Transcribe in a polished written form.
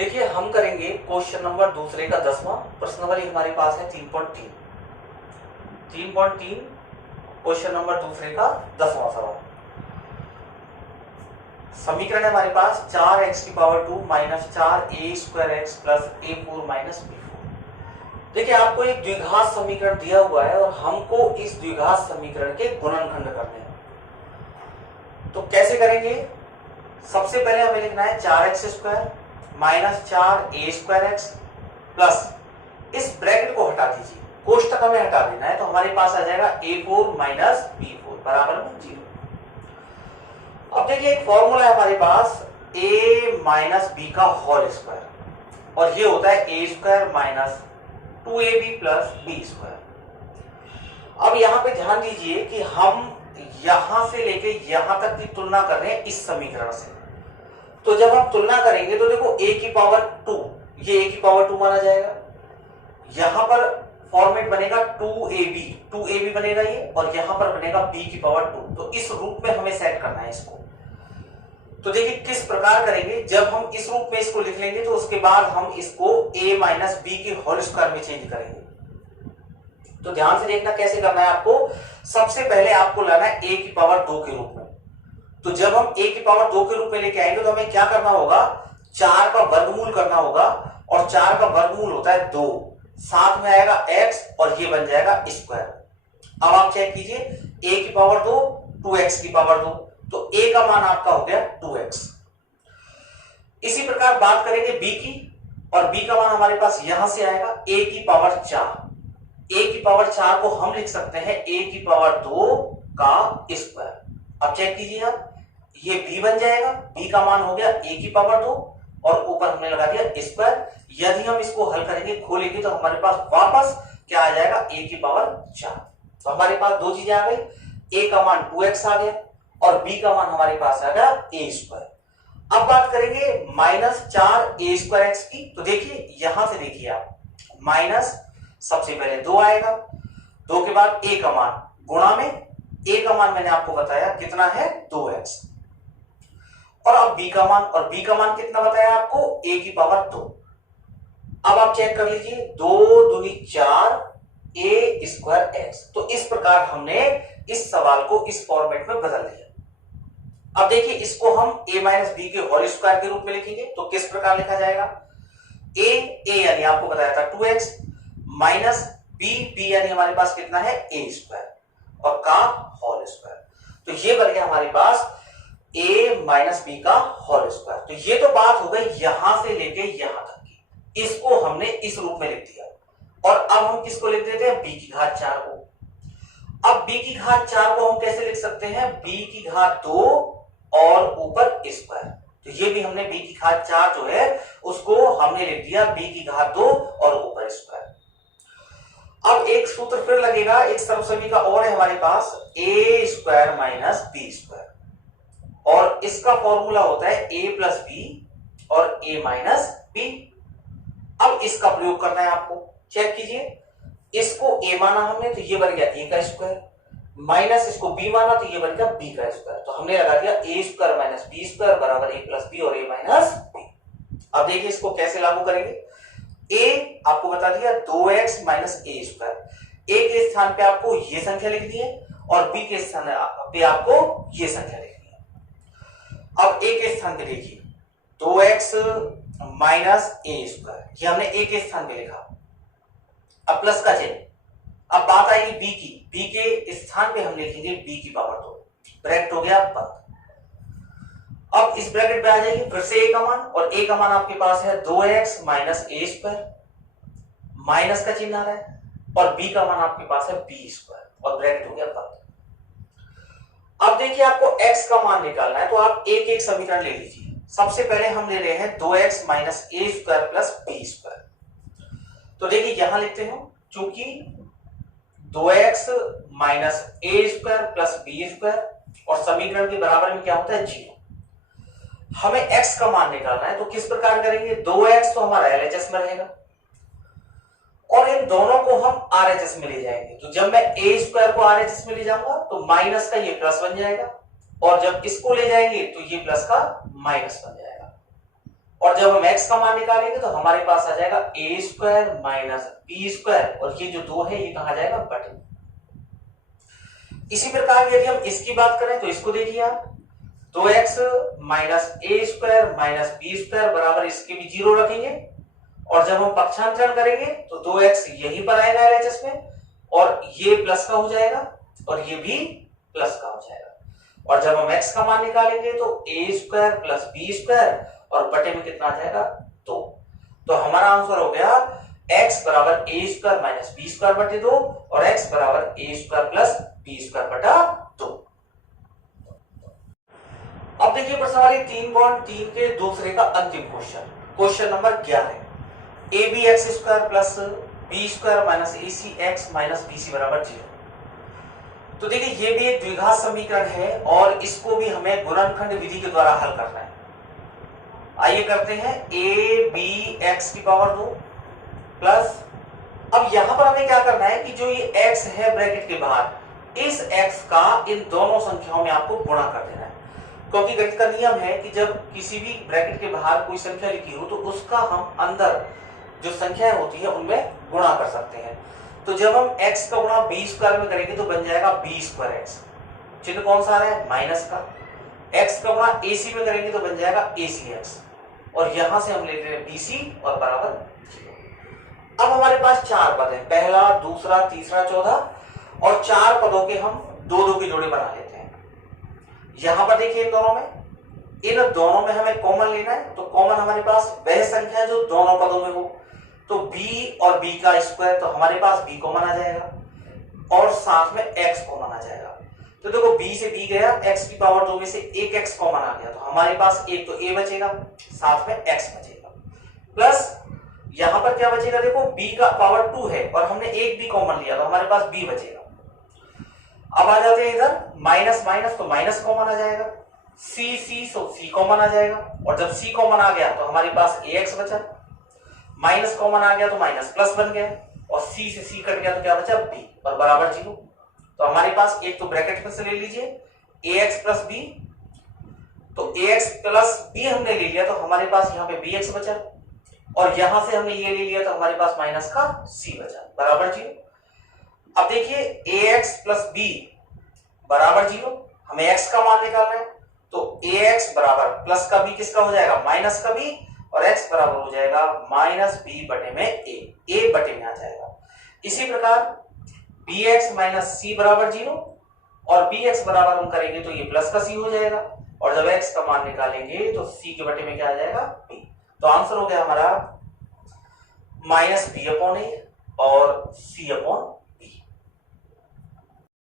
देखिए हम करेंगे क्वेश्चन नंबर दूसरे का 10वां प्रश्न नंबर हमारे पास है 3.3 क्वेश्चन नंबर दूसरे का 10वां सवाल। समीकरण है हमारे पास 4x⁻² minus 4a²x plus a4 minus b4। देखिए आपको एक द्विघात समीकरण दिया हुआ है और हमको इस द्विघात समीकरण के गुणनखंड करने हैं। तो कैसे करेंगे? सबसे पहले हमें लिखना है 4x² माइनस 4a²x प्लस इस ब्रैकेट को हटा दीजिए, कोष्टक हमें हटा देना है, तो हमारे पास आ जाएगा a4 माइनस b4 बराबर में 0। अब देखिए एक फॉर्मूला है हमारे पास a माइनस b का होल स्क्वायर और ये होता है a² minus 2ab plus b²। अब यहां पे ध्यान दीजिए कि हम यहां से लेके यहां तक की तुलना कर रहे हैं इस समीकरण से। तो जब हम तुलना करेंगे तो देखो a की पावर 2, ये a की पावर 2 माना जाएगा। यहां पर फॉर्मेट बनेगा 2ab बनेगा ये, और यहां पर बनेगा b की पावर 2। तो इस रूप में हमें सेट करना है इसको। तो देखिए किस प्रकार करेंगे, जब हम इस रूप में इसको लिख लेंगे तो उसके बाद हम इसको a माइनस b की होल स्क्वायर में चेंज करेंगे। तो ध्यान से देखना कैसे करना है आपको। सबसे पहले आपको लाना है a की पावर 2 के रूप में। तो जब हम a की पावर 2 के रूप में लेके आएंगे तो हमें क्या करना होगा, 4 का वर्गमूल करना होगा, और 4 का वर्गमूल होता है 2, साथ में आएगा x और ये बन जाएगा स्क्वायर। अब आप चेक कीजिए, a की पावर 2 2x की पावर 2, तो a का मान आपका हो गया 2x। इसी प्रकार बात करेंगे b की, और b का मान हमारे पास यहां से आएगा a की पावर 4। a की पावर 4 को हम लिख सकते हैं a की पावर 2 का स्क्वायर। अब चेक कीजिए आप, ये b बन जाएगा, b का मान हो गया a की पावर 2 और ऊपर हमने लगा दिया स्क्वायर। यदि हम इसको हल करेंगे, खोलेंगे, तो हमारे पास वापस क्या आ जाएगा, a की पावर 4। तो हमारे पास दो चीजें आ गई, a का मान 2x आ गया और b का मान हमारे पास आ गया a²। अब बात करेंगे माइनस 4a²x की। तो देखिए यहां से देखिए आप, माइनस सबसे पहले 2 आएगा, 2 के बाद a का मान गुणा में a का मान मैंने आपको बताया कितना है 2x, और अब b का मान, और b का मान कितना बताया आपको, a की पावर 2। अब आप चेक कर लीजिए, 2 दूनी 4 a²x। तो इस प्रकार हमने इस सवाल को इस फॉर्मेट में बदल दिया। अब देखिए इसको हम a माइनस b के होल स्क्वायर के रूप में लिखेंगे तो किस प्रकार लिखा जाएगा, a यानी आपको बताया था 2x माइनस b यानी हमारे पास कितना है a² और का होल स्क्वायर। तो ये बन गया हमारे पास a माइनस b का होल स्क्वायर। तो ये तो बात हो गई यहां से लेके यहां तक की, इसको हमने इस रूप में लिख दिया। और अब हम किसको लिख देते हैं, b की घात 4 को। अब b की घात 4 को हम कैसे लिख सकते हैं, b की घात 2 और ऊपर स्क्वायर। तो ये भी हमने b की घात 4 जो है उसको हमने लिख दिया b की घात 2 और ऊपर स्क्वायर। अब एक सूत्र फिर लगेगा, एक सर्वसमी का और है हमारे पास, a² माइनस b², और इसका फॉर्मूला होता है a प्लस b और a माइनस b। अब इसका प्रयोग करना है आपको। चेक कीजिए, इसको a माना हमने तो ये बन गया a का स्क्वायर, माइनस इसको b माना तो ये बन गया b का स्क्वायर। तो हमने लगा दिया a² माइनस b² बराबर a प्लस b और a माइनस b। अब देखिए इसको कैसे लागू करेंगे। a आपको बता दिया 2x माइनस a²। a के स्थान पे आपको ये संख्या लिखनी है और b के स्थान पे आपको ये संख्या लिखनी है। अब a के स्थान पे देखिए 2x माइनस a², ये हमने a के स्थान पे लिखा। अब प्लस का चिन्ह। अब बात आएगी b की, b के स्थान पे हम लिखेंगे b की पावर 2, ब्रैकेट हो गया बंद। अब इस ब्रैकेट पे आ जाएगी फिर से a का मान, और a का मान आपके पास है 2x माइनस a², माइनस का चिन्ह आ रहा है, और b का मान आपके पास है b² और ब्रैकेट हो गया बंद। अब देखिए आपको x का मान निकालना है, तो आप एक एक समीकरण ले लीजिए। सबसे पहले हम ले रहे हैं 2x minus a² plus b²। तो देखिए यहां लिखते हैं, चूंकि 2x minus a² plus b² और समीकरण के बराबर में क्या होता है 0। हमें x का मान निकालना है, तो किस प्रकार करेंगे, 2x तो हमारा LHS में रहेगा और इन दोनों को हम RHS में ले जाएंगे। तो जब मैं a² को RHS में ले जाऊंगा तो माइनस का ये प्लस बन जाएगा, और जब इसको ले जाएंगे तो ये प्लस का माइनस बन जाएगा। और जब हम x का मान निकालेंगे तो हमारे पास आ जाएगा a square minus B square, और ये जो 2 है ये कहा जाएगा बटे। इसी प्रकार यदि हम इसकी बात करें तो इसको देखिए आप, 2x माइनस ए स्क्वायर माइनस बी स्क्वायर बराबर, इसके भी 0 रखेंगे, और जब हम पक्षांतरण करेंगे तो 2x यहीं पर आएगा LHS में, और ये प्लस का हो जाएगा और ये भी प्लस का हो जाएगा। और जब हम x का मान निकालेंगे तो a square plus B square, और बटे में कितना आ जाएगा 2। तो हमारा आंसर हो गया x बराबर a square minus B square बटे 2, और x बराबर a square plus B square बटा 2। अब देखिए प्रश्नावली 3.3 के दूसरे का अंतिम question, question number 11, A B X square plus B square minus A C X minus B C बराबर 0। तो देखिए ये भी एक द्विघात समीकरण है और इसको भी हमें गुणनखंड विधि के द्वारा हल करना है। आइए करते हैं, ए बी एक्स की पावर 2 प्लस, अब यहां पर हमें क्या करना है कि जो ये x है ब्रैकेट के बाहर, इस x का इन दोनों संख्याओं में आपको गुणा कर देना है, क्योंकि गणित का नियम है कि जब किसी भी ब्रैकेट के बाहर कोई संख्या लिखी हो तो उसका हम अंदर जो संख्याएं होती है उनमें गुणा कर सकते हैं। तो जब हम x का गुणा b स्क्वायर में करेंगे तो बन जाएगा b स्क्वायर x, चिन्ह कौन सा आ रहा है माइनस का, x का गुणा ac में करेंगे तो बन जाएगा ac x, और यहां से हम ले रहे हैं bc और बराबर 0। अब हमारे पास 4 पद है, पहला दूसरा तीसरा चौथा, और 4 पदों के हम 2-2 की जोड़ी बना लेते हैं। यहां पर देखिए इन दोनों में हमें कॉमन लेना है, तो कॉमन हमारे पास वह संख्या है जो दोनों पदों में हो, तो b और b का स्क्वायर, तो हमारे पास b कॉमन आ जाएगा और साथ में x कॉमन आ जाएगा। तो देखो b से b गया, x की पावर 2 में से एक x कॉमन आ गया, तो हमारे पास एक तो a बचेगा, साथ में x बचेगा, प्लस यहां पर क्या बचेगा, देखो b का पावर 2 है और हमने एक b कॉमन लिया तो हमारे पास b बचेगा। अब आ जाते हैं इधर माइनस माइनस, तो माइनस कॉमन आ जाएगा, c कॉमन आ जाएगा, और जब c कॉमन आ गया तो हमारे पास ax बचा, माइनस कॉमन आ गया तो माइनस प्लस बन गया, और c से c कट गया तो क्या बचा b, और बराबर 0। तो हमारे पास एक तो ब्रैकेट में से ले लीजिए ax प्लस b, तो ax प्लस b हमने ले लिया तो हमारे पास यहाँ पे bx बचा, और यहां से हमने ये ले लिया तो हमारे पास माइनस का c बचा, बराबर 0। अब देखिए ax प्लस b बराबर 0, हमें x का मान निकालना है, तो ax बराबर प्लस का b किसका हो जाएगा माइनस का b, और x बराबर हो जाएगा माइनस b बटे में a बटे में आ जाएगा। इसी प्रकार bx माइनस c बराबर 0, और bx बराबर हम करेंगे तो ये प्लस का c हो जाएगा, और जब x का मान निकालेंगे तो c के बटे में क्या आ जाएगा b। तो आंसर हो गया हमारा माइनस b अपॉन a और c अपॉन